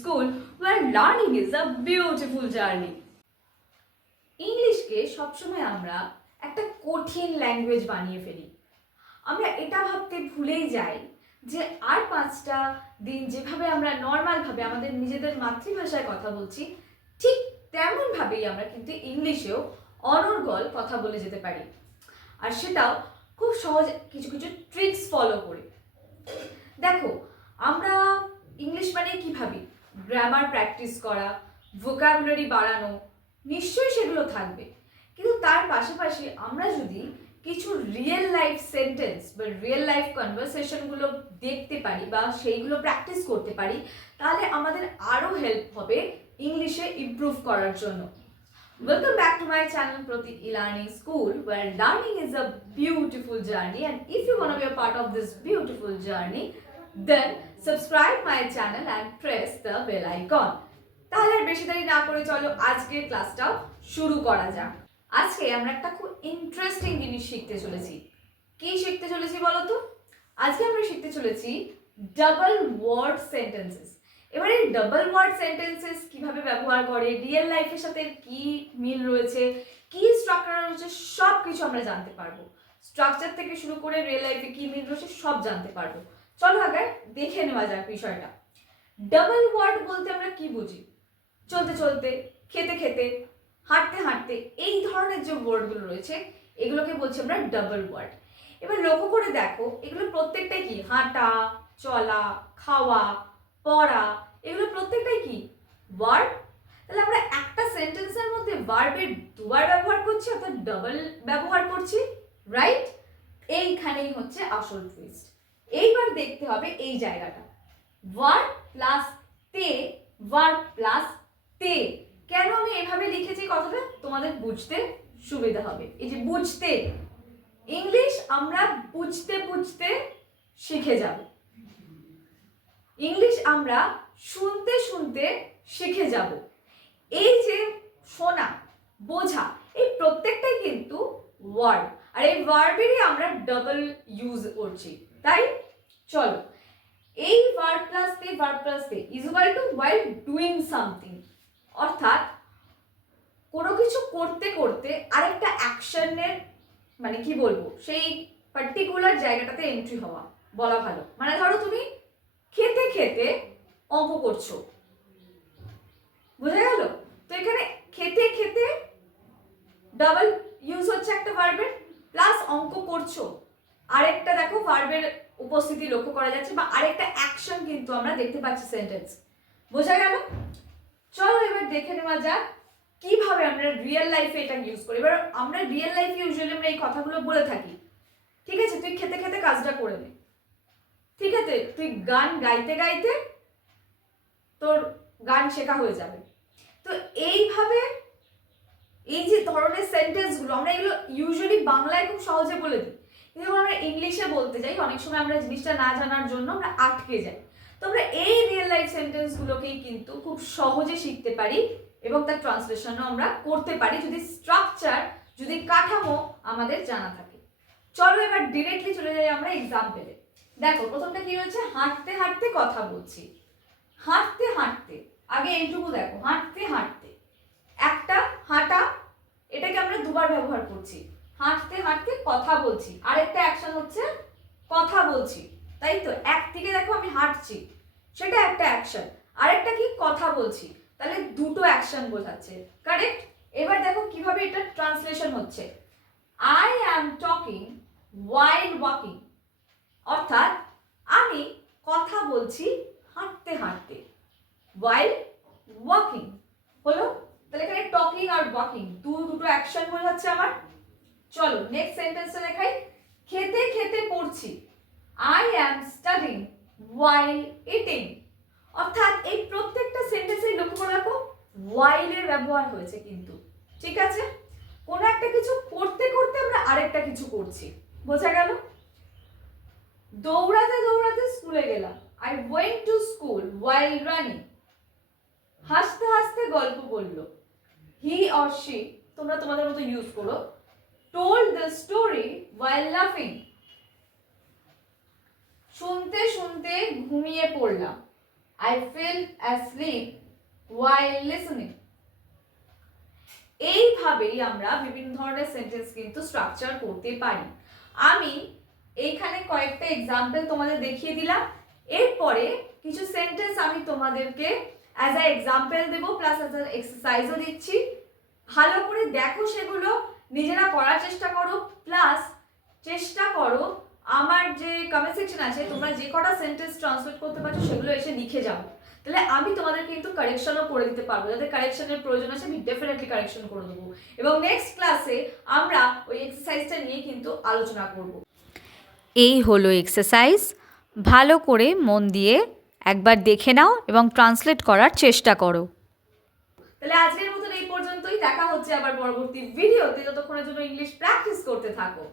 school where learning is a beautiful journey. ইংলিশকে সবসময় আমরা একটা কঠিন ল্যাঙ্গুয়েজ বানিয়ে ফেলি। আমরা এটা ভাবতে ভুলেই যাই যে আর 5টা দিন যেভাবে আমরা নর্মালভাবে আমাদের নিজেদের মাতৃভাষায় কথা বলছি, ঠিক তেমনভাবেই আমরা কিন্তু ইংলিশেও অনর্গল কথা বলে যেতে পারি, আর সেটাও খুব সহজ কিছু কিছু ট্রিক্স ফলো করে। দেখো, আমরা ইংলিশ মানে কি ভাবি? গ্রামার প্র্যাকটিস করা, ভোকাবুলারি বাড়ানো, নিশ্চয়ই সেগুলো থাকবে, কিন্তু তার পাশাপাশি আমরা যদি কিছু রিয়েল লাইফ সেন্টেন্স বা রিয়েল লাইফ কনভারসেশনগুলো দেখতে পারি বা সেইগুলো প্র্যাকটিস করতে পারি, তাহলে আমাদের আরও হেল্প হবে ইংলিশে ইমপ্রুভ করার জন্য। Welcome back to my channel Prati E-Learning School, where learning is a beautiful journey, and if you want to be a part of this beautiful journey, then subscribe my channel and press the bell icon. তাহলে আর বেশি দেরি না করে চলো আজকের ক্লাসটাও শুরু করা যাক। আজকে আমরা একটা খুব ইন্টারেস্টিং জিনিস শিখতে চলেছি। কি শিখতে চলেছি বলো তো? আজকে আমরা শিখতে চলেছি ডাবল ওয়ার্ড সেন্টেন্সেস। এবারে ডাবল ওয়ার্ড সেন্টেন্সেস কিভাবে ব্যবহার করে, রিয়েল লাইফের সাথে কি মিল রয়েছে, কি স্ট্রাকচার রয়েছে, সব কিছু আমরা জানতে পারবো। স্ট্রাকচার থেকে শুরু করে রিয়েল লাইফে কি মিল রয়েছে সব জানতে পারবো। চলো আগে দেখে নেওয়া যাক বিষয়টা। ডাবল ওয়ার্ড বলতে আমরা কি বুঝি? চলতে চলতে, খেতে খেতে, হাঁটতে হাঁটতে, এই ধরনের যে ওয়ার্ডগুলো রয়েছে এগুলোকে বলছি আমরা ডাবল ওয়ার্ড। এবার লক্ষ্য করে দেখো, এগুলো প্রত্যেকটাই কি? হাঁটা, চলা, খাওয়া, পড়া, এগুলো প্রত্যেকটাই কি? ওয়ার্ড। তাহলে আমরা একটা সেন্টেন্সের মধ্যে ভার্বের দুবার ব্যবহার করছি, অর্থাৎ ডাবল ব্যবহার করছি, রাইট? এইখানেই হচ্ছে আসল টুইস্ট। এইবার দেখতে হবে এই জায়গাটা, ভার্ব প্লাস তে, ভার্ব প্লাস তে। কেন আমি এভাবে লিখেছি কথাটা তোমাদের বুঝতে সুবিধা হবে। এই যে বুঝতে, ইংলিশ আমরা বুঝতে বুঝতে শিখে যাব, ইংলিশ আমরা শুনতে শুনতে শিখে যাব। এই যে শোনা, বোঝা, এই প্রত্যেকটাই কিন্তু ওয়ার্ড, আর এই ওয়ার্ডেরই আমরা ডাবল ইউজ করছি। তাই চলো, এই ভার্ব প্লাস তে is equal to while doing something, অর্থাৎ কোনো কিছু করতে করতে আরেকটা অ্যাকশনের মানে কি বলবো, সেই পার্টিকুলার জায়গাটাতে এন্ট্রি হওয়া বলা ভালো। মানে ধরো তুমি খেতে খেতে অঙ্ক করছো, বোঝা গেল? তো এখানে খেতে খেতে ডাবল ইউজ হচ্ছে একটা ভার্বের, প্লাস অঙ্ক করছো আরেকটা, দেখো ভার্বের উপস্থিতি লক্ষ্য করা যাচ্ছে, বা আরেকটা অ্যাকশন কিন্তু আমরা দেখতে পাচ্ছি সেন্টেন্স। বোঝা গেল? চলো এবার দেখে নেওয়া যাক কিভাবে আমরা রিয়েল লাইফে এটা ইউজ করি। এবার আমরা রিয়েল লাইফে ইউজুয়ালি আমরা এই কথাগুলো বলে থাকি, ঠিক আছে? তুই খেতে খেতে কাজটা করে নে, ঠিক আছে? তুই গান গাইতে গাইতে তোর গান শেখা হয়ে যাবে। তো এইভাবে এই যে ধরনের সেন্টেন্সগুলো আমরা এগুলো ইউজুয়ালি বাংলায় খুব সহজে বলে দিই, কিন্তু যখন আমরা ইংলিশে বলতে যাই অনেক সময় আমরা জিনিসটা না জানার জন্য আমরা আটকে যাই। তো আমরা এই রিয়েল লাইফ সেন্টেন্সগুলোকেই কিন্তু খুব সহজে শিখতে পারি এবং তার ট্রান্সলেশনও আমরা করতে পারি যদি স্ট্রাকচার, যদি কাঠামো আমাদের জানা থাকে। চলো এবার ডিরেক্টলি চলে যাই আমরা এক্সাম্পলে। দেখো প্রথমটা কি রয়েছে? হাঁটতে হাঁটতে কথা বলছি। হাঁটতে হাঁটতে, আগে এইটুকু দেখো, হাঁটতে হাঁটতে, একটা হাঁটা, এটাকে আমরা দুবার ব্যবহার করছি। হাঁটতে হাঁটতে কথা বলছি, আরেকটা অ্যাকশন হচ্ছে কথা বলছি, তাই তো? এক থেকে দেখো আমি হাঁটছি, সেটা একটা অ্যাকশন, আরেকটা কি? কথা বলছি, তাহলে দুটো অ্যাকশন বোঝাচ্ছে, কারেক্ট? এবার দেখো কিভাবে এটা ট্রান্সলেশন হচ্ছে। I am talking while walking, অর্থাৎ আমি কথা বলছি হাঁটতে হাঁটতে, while ওয়াকিং হলো। তাহলে এখানে টকিং আর ওয়াকিং দুটো অ্যাকশন বোঝাচ্ছে আমার। চলো নেক্সট সেন্টেন্সে দেখাই। খেতে খেতে পড়ছি, I am studying while eating, অর্থাৎ এই প্রত্যেকটা সেন্টেন্সেই লক্ষ্য করে রাখো while এর ব্যবহার হয়েছে কিন্তু, ঠিক আছে? কোনো একটা কিছু করতে করতে আমরা আরেকটা কিছু করছি, বোঝা গেল? দৌড়াতে দৌড়াতে স্কুলে গেলাম, I went to school while running. হাসতে হাসতে গল্প বললো, হি অর শি, তোমরা তোমাদের মতো ইউজ করো, told the story while laughing। শুনতে শুনতে ঘুমিয়ে পড়লাম, I feel asleep while listening. এইভাবেই আমরা বিভিন্ন ধরনের সেন্টেন্স কিন্তু স্ট্রাকচার করতে পারি। আমি এইখানে কয়েকটা এক্সাম্পল তোমাদের দেখিয়ে দিলাম। এরপরে কিছু সেন্টেন্স আমি তোমাদেরকে অ্যাজ আ এক্সাম্পল দেবো, প্লাস অ্যাজ আ এক্সারসাইজও দিচ্ছি। ভালো করে দেখো, সেগুলো নিজেরা পড়ার চেষ্টা করো, প্লাস চেষ্টা করো আমার যে কমেন্ট সেকশন আছে তোমরা যে কটা সেন্টেন্স ট্রান্সলেট করতে পারছো সেগুলো এসে লিখে যাও, তাহলে আমি তোমাদের কিন্তু কারেকশনও করে দিতে পারবো। যাদের কারেকশনের প্রয়োজন আছে আমি ডেফিনেটলি কারেকশন করে দেবো, এবং নেক্সট ক্লাসে আমরা ওই এক্সারসাইজটা নিয়ে কিন্তু আলোচনা করব। এই হলো এক্সারসাইজ, ভালো করে মন দিয়ে একবার দেখে নাও এবং ট্রান্সলেট করার চেষ্টা করো। তাহলে আজকের মতন এই পর্যন্তই, দেখা হচ্ছে আবার পরবর্তী ভিডিওতে। ততক্ষণের জন্য ইংলিশ প্র্যাকটিস করতে থাকো।